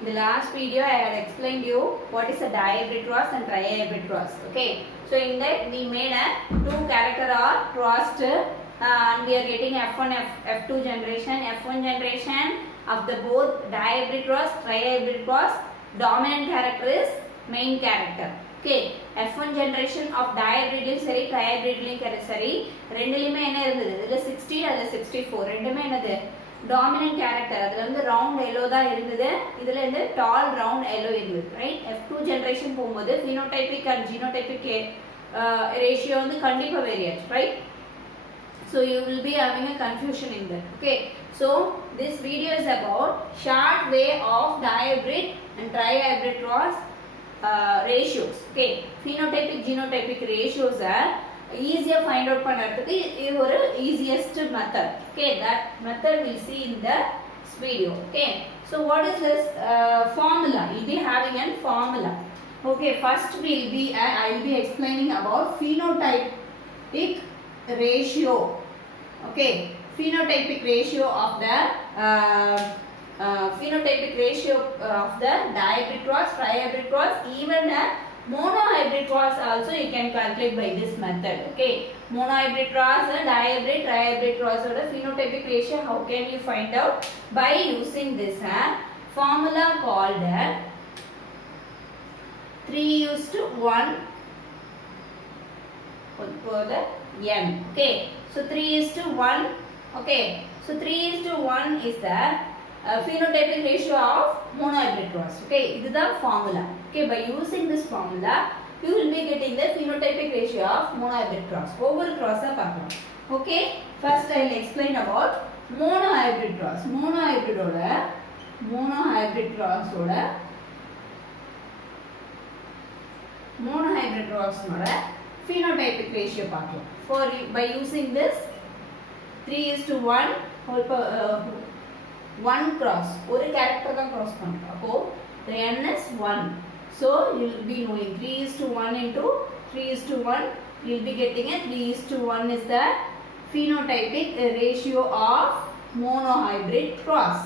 In the last video I had explained you what is a dihybrid cross and trihybrid cross. Okay, so in that we made a two character are crossed and we are getting F1 F2 generation. F1 generation of the both dihybrid cross, trihybrid cross, dominant character is main character. Okay, F1 generation of dihybrid sari, trihybrid sari, ரெண்டுலயுமே என்ன இருந்தது? இதுல 60 அதுல 64 ரெண்டுமே என்னது? dominant character. அதுல வந்து round yellow தான் இருந்தது. இதுல வந்து tall round yellow இருந்தது. Right? F2 generation போகும்போது phenotypic and genotypic ratio வந்து கண்டிப்பா வேரியாச்சு. Right? So you will be having a confusion in that. Okay. So this video is about short way of dihybrid and trihybrid cross ratios. Okay. Phenotypic genotypic ratios are easier find out பண்றதுக்கு இது ஒரு easiest method. Okay, that method we'll see in the video. Okay, so what is this formula? We'll be having a formula. Okay, first I'll be explaining about phenotypic ratio. Okay, phenotypic ratio of the dihybrid cross, trihybrid cross, even a monohybrid cross also you can calculate by this method. Okay, monohybrid cross and dihybrid, trihybrid cross or the phenotypic ratio, how can you find out? By using this formula called 3:1 for the n. Okay, so 3:1. Okay, so 3:1 is the phenotypic ratio of monohybrid cross. Okay, this is the formula. Okay, by using this formula you will be getting the phenotypic ratio of monohybrid cross. Over cross பார்க்கலாம். Okay, first I will explain about monohybrid cross. Monohybrid cross ஓட phenotypic ratio பார்க்கலாம். For by using this 3:1 one cross, ஒரு character தான் cross பண்ணுறோம். அப்போ the n is 1. So you will be knowing 3:1 into 3:1. You will be getting a 3:1 is the phenotypic ratio of monohybrid cross.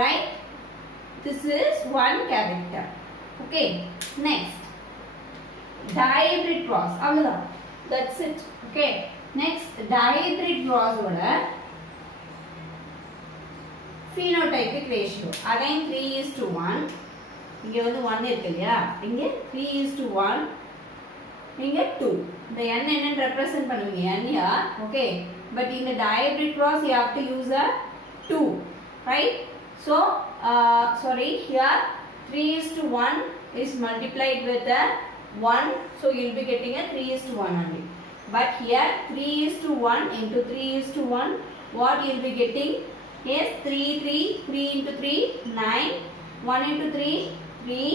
Right? This is one character. Okay. Next, dihybrid cross. அவ்வளவுதான். That's it. Okay. Next, dihybrid cross ஓட phenotypic ratio again 3:1. இங்க வந்து 1 இருக்கு இல்லையா, இங்க 3:1, இங்க 2. இந்த n என்னன்னு ரெப்ரசன்ட் பண்ணுவீங்க n here. Okay, but in the dihybrid cross you have to use a 2, right? So sorry, here 3:1 is multiplied with a 1, so you will be getting a 3:1 only. But here 3:1 into 3:1, what you will be getting is 3 into 3 9, 1 into 3 3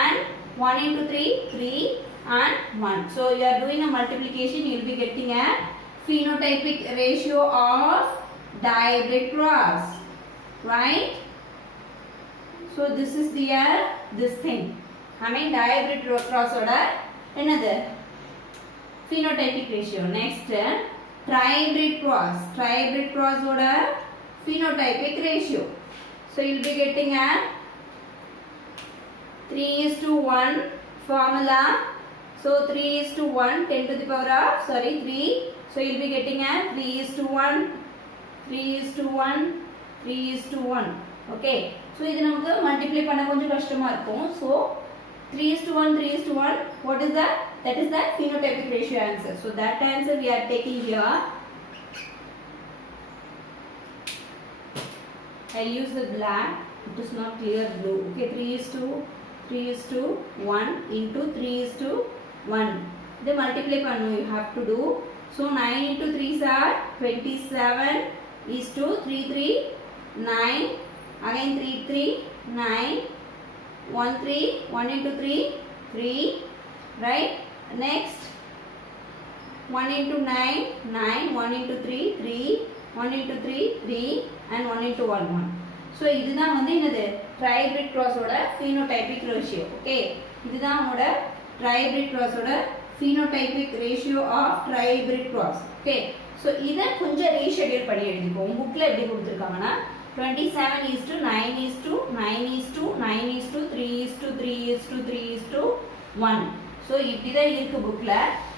and 1 into 3 3 and 1. So you are doing a multiplication, you will be getting a phenotypic ratio of dihybrid cross, right? So this is this thing. I mean dihybrid cross oda enadhu phenotypic ratio. Next, trihybrid cross oda phenotypic ratio. So you will be getting a 3:1 formula. So 3:1 10 to the power of 3. So you will be getting a 3:1 3:1. Okay, so இது நமக்கு multiply பண்ண கொஞ்சம் கஷ்டமா இருக்கும். So 3:1 what is that? That is the phenotypic ratio answer. So that answer we are taking here. I use the black, it is not clear blue. Okay, 3:1 into 3:1. The multiply pannu you have to do. So 9 into 3s are 27 is to 3 9, again 3 9, 1 into 3 3, right? Next 1 into 9 9, 1 into 3 3, 1 into 3 3 and 1 into 1 1. So இதுதான் வந்து என்னது trihybrid cross ஓட phenotypic ratio. Okay, இதுதான் நம்மோட trihybrid cross ஓட phenotypic ratio of trihybrid cross. Okay, so இதை கொஞ்சம் reschedule பண்ணி எழுதிக்கோ. உங்க புக்ல எப்படி கொடுத்துருக்காங்கன்னா 27:9:9:1 1. So இப்படி தான் இருக்கு bookல.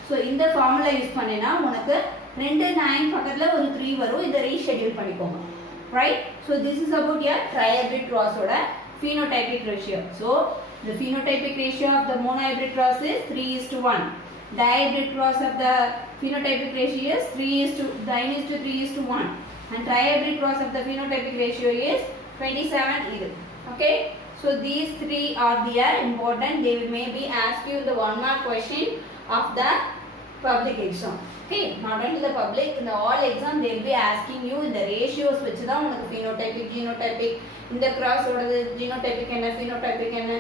So இந்த formula யூஸ் பண்ணினா உனக்கு 2 9 பக்கத்துல ஒரு 3 வரும். இத ரீஷெட்யூல் பண்ணிக்கோங்க. Right? So this is about your trihybrid cross ஓட phenotypic ratio. So the phenotypic ratio of the monohybrid cross is 3:1. Dihybrid cross of the phenotypic ratio is 9:3:1. And trihybrid cross of the phenotypic ratio is 27. Okay? So these three are there important. They will maybe ask you the 1 mark question of the public exam. Okay, not only the public, in the all exam they will be asking you in the ratios which is the phenotypic, genotypic, in the cross what is the genotypic and phenotypic and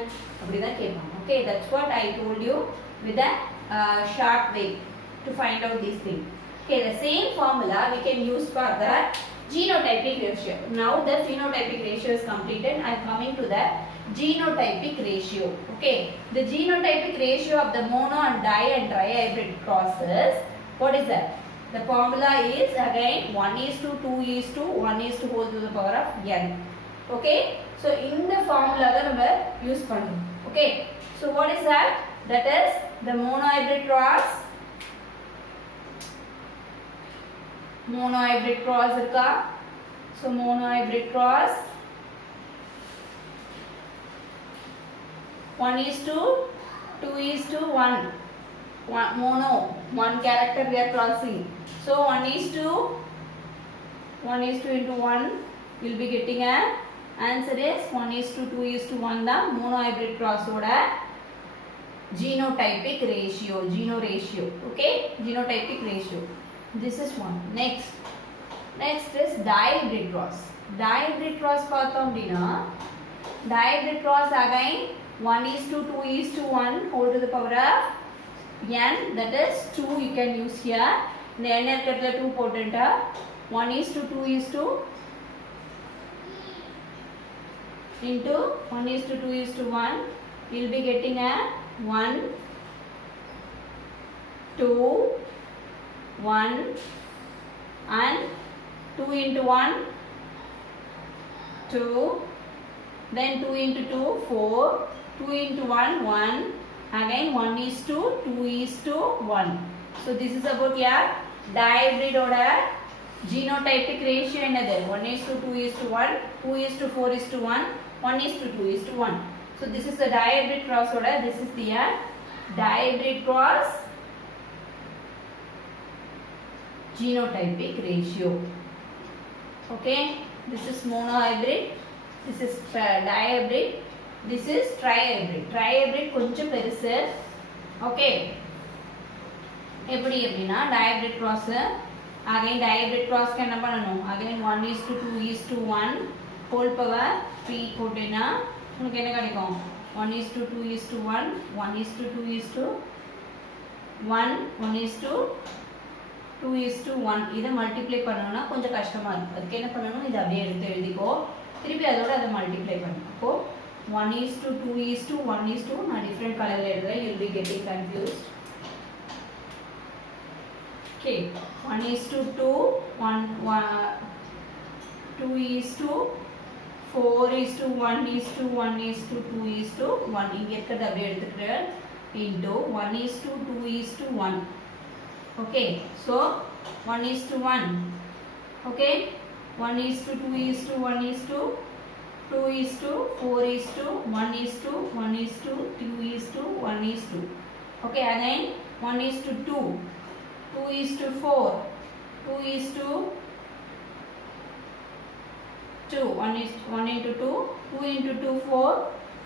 okay, that's what I told you with a short way to find out these things. Okay, the same formula we can use for the genotypic ratio. Now the phenotypic ratio is completed. I am coming to the genotypic ratio. Okay, the genotypic ratio of the mono and di and trihybrid crosses, what is that? The formula is again 1:2:1 whole to the power of n. Okay, so in the formula that we use பண்ணும். Okay, so what is that? That is the monohybrid cross. Monohybrid cross இருக்கா? So monohybrid cross 1:2:1. Mono, one character we are crossing. So 1:1 will be getting a answer is 1:2:1 the monohybrid cross oda genotypic ratio, geno ratio. Okay, genotypic ratio. This is one. Next is dihybrid cross. Dihybrid cross பார்த்தோம் அப்படினா dihybrid cross again 1:2:1 whole to the power of n, that is 2 you can use here. இந்த n இருக்கிறதுல 2 போட்டுட்டா 1:2:1 into 1:2:1 you'll be getting a 1 2 1 and 2 into 1 2, then 2 into 2 4, 2 into 1 1, again 1:2:1. So this is about your dihybrid order genotypic ratio another 1:2:1, 2:4:1, 1:2:1. So this is the dihybrid cross order. This is the dihybrid cross genotypic ratio. Okay, this is monohybrid, this is dihybrid, this is trihybrid. Trihybrid கொஞ்சம் பெருசு. Okay, எப்படி எப்படின்னா dihybrid cross again dihybrid cross க்கு என்ன பண்ணணும், again 1:2:1 whole power 3 போட்டேனா உங்களுக்கு என்ன கிடைக்கும் 1:2:1, 1:2:1, 1:2:1. இதை மல்டிப்ளை பண்ணணும்னா கொஞ்சம் கஷ்டமா இருக்கும். அதுக்கு என்ன பண்ணணும், இதை அப்படியே எடுத்து எழுதிக்கோ, திருப்பி அதோட அதை மல்டிப்ளை பண்ணணும். அப்போ 1:2:1 நான் டிஃப்ரெண்ட் கலர்ல எழுதுறேன், you'll be getting confused. Okay, 1:2 1 2:4:1:1:2:1 இங்க இருக்கிறத அப்படியே எடுத்துக்கிறேன் into 1:2:1. Okay, so 1:1. Okay, 1:1:2:4:1:2:1:2. Okay, again 1:2, 2:4, 2:2, 1 into 2, 2 into 2 4,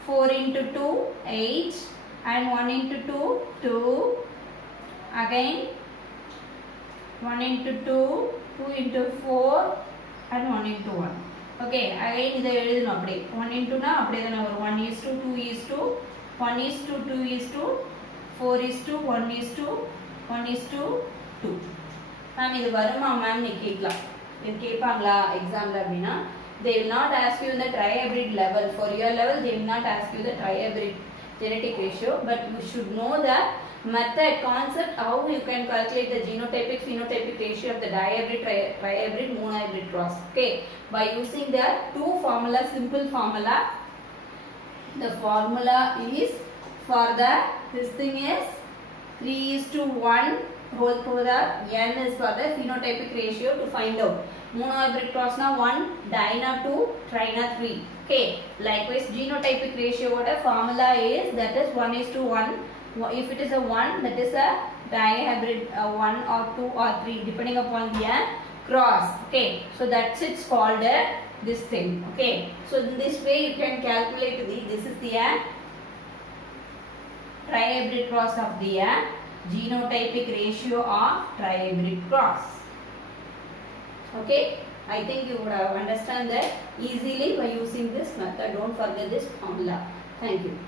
4 into 2 8, and 1 into 2 2, again 1 into 2, 2 into 4, and 1 into 1. Okay, again இதை எழுதணும் அப்படியே 1 into னா அப்படியே தானே வரும் 1:2 1:2 4:1:1:2. மேம் இது வருமா மேம் நீ கேட்கலாம், இது கேட்பாங்களா எக்ஸாம்ல அப்படின்னா they will not ask you the trihybrid level. For your level they will not ask you the trihybrid genetic ratio, but you should know the method concept how you can calculate the genotypic phenotypic ratio of the dihybrid trihybrid monohybrid cross. Okay, by using the two formula, simple formula. The formula is for the this thing is 3:1 whole power n is for the phenotypic ratio to find out. Monohybrid cross na 1, dina 2, trina 3. Okay. Likewise, genotypic ratio what a formula is, that is 1:1. If it is a 1, that is a dihybrid 1 or 2 or 3 depending upon the cross. Okay. So that's it's called this thing. Okay. So in this way you can calculate this is the trihybrid cross of the genotypic ratio of trihybrid cross. Okay, I think you would have understand that easily by using this method. Don't forget this formula. Thank you.